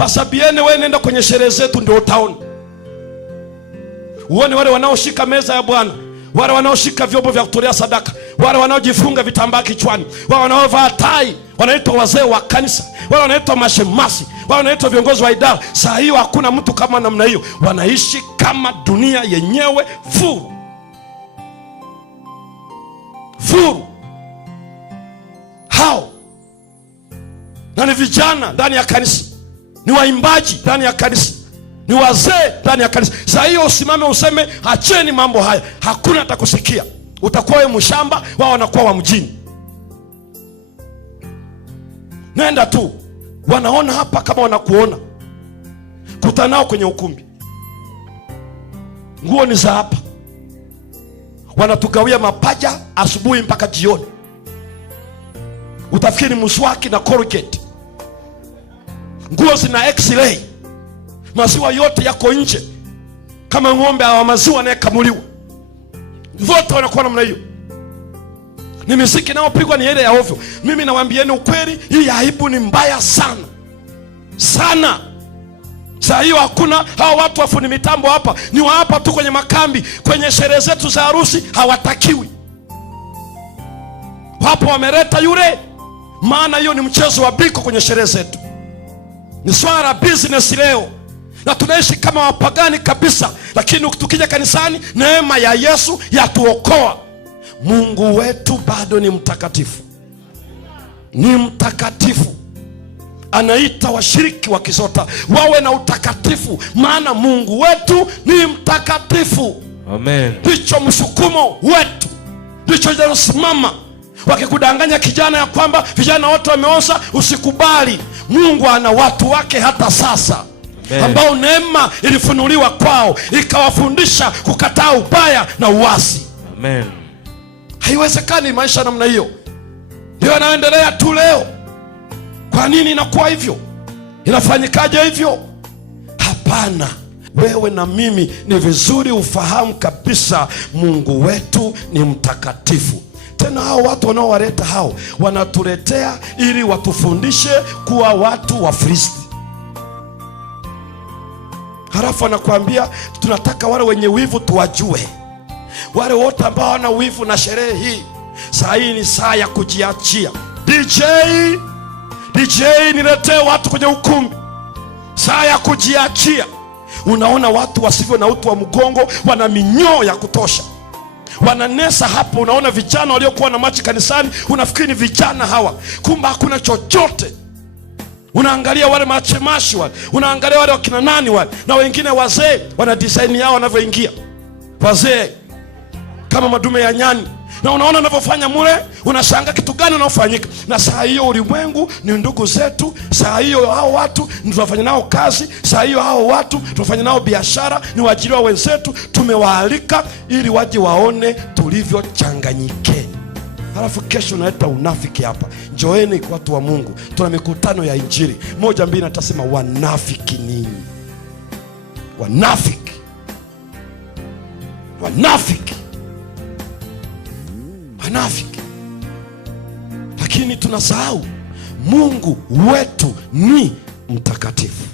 Pasabiene, wewe nenda kwenye sherehe zetu ndio utaona. Uone wale wanaoshika meza ya Bwana, wale wanaoshika vyombo vya kutolea sadaka, wale wanaojifunga vitambaa kichwani, wale wanaovaa tai, wanaitwa wazee wa kanisa, wale wanaitwa mashemasi, wale wanaitwa viongozi wa idara. Saa hiyo hakuna mtu kama namna hiyo. Wanaishi kama dunia yenyewe furu. Furu. Hao. Na ni vijana ndani ya kanisa, ni waimbaji ndani ya kanisa, ni wazee ndani ya kanisa. Saa hiyo usimame useme acheni mambo haya, hakuna atakusikia. Utakuwa wewe mshamba, wao wanakuwa wa mjini. Nenda tu, wanaona hapa kama wanakuona. Kutana nao kwenye ukumbi, nguo ni za hapa, wanatugawia mapaja asubuhi mpaka jioni. Utafikiri mswaki na Colgate. Nguo zina X-ray, maziwa yote yako nje kama ng'ombe wa maziwa anayekamuliwa. Wote wanakuwa namna hiyo. Ni muziki nao pigwa ni ile ya ovyo. Mimi nawaambieni ukweli, hii aibu ni mbaya sana sana. Saa hiyo hakuna hao watu wafundi mitambo hapa, ni wa hapa tu kwenye makambi, kwenye sherehe zetu za harusi hawatakiwi. Hapo wameleta yule, maana hiyo ni mchezo wa biko kwenye sherehe zetu. Ni swala la business leo, na tunaishi kama wapagani kabisa. Lakini tukija kanisani, neema ya Yesu yatuokoa. Mungu wetu bado ni mtakatifu, ni mtakatifu. Anaita washiriki wa Kizota wawe na utakatifu, maana Mungu wetu ni mtakatifu. Amen. Ndicho msukumo wetu, ndicho linalosimama. Wakikudanganya kijana ya kwamba vijana wote wameoza, usikubali. Mungu ana watu wake hata sasa. Amen. Ambao neema ilifunuliwa kwao, ikawafundisha kukataa ubaya na uasi. Amen. Haiwezekani maisha namna hiyo. Ndio yanaendelea tu leo. Kwa nini inakuwa hivyo? Inafanyikaje hivyo? Hapana. Wewe na mimi ni vizuri ufahamu kabisa Mungu wetu ni mtakatifu. Tena hao watu wanaowaleta hao, wanatuletea ili watufundishe kuwa watu wa Filisti. Halafu anakuambia tunataka wale wenye wivu tuwajue. Wale wote ambao hawana wivu na sherehe hii, saa hii ni saa ya kujiachia. DJ niletee watu kwenye ukumbi. Saa ya kujiachia. Unaona watu wasivyo na utu wa mgongo, wana minyoo ya kutosha, wananesa hapo. Unaona vijana waliokuwa na machi kanisani, unafikiri ni vijana hawa, kumbe hakuna chochote. Unaangalia wale machemashi wale, unaangalia wale wakina nani wale, na wengine wazee wana design yao wanavyoingia, wazee kama madume ya nyani. Na unaona wanavyofanya mule, unashangaa kitu gani unaofanyika. Na saa hiyo ulimwengu ni ndugu zetu. Saa hiyo hao watu ni tunafanya nao kazi. Saa hiyo hao watu tunafanya nao biashara, ni waajiriwa wenzetu. Tumewaalika ili waje waone tulivyochanganyikeni. Halafu kesho naleta unafiki hapa. Njoeni watu wa Mungu, tuna mikutano ya Injili. 1 2 natasema wanafiki ninyi. Wanafiki. Wanafiki. Wanafiki. Lakini tunasahau Mungu wetu ni mtakatifu.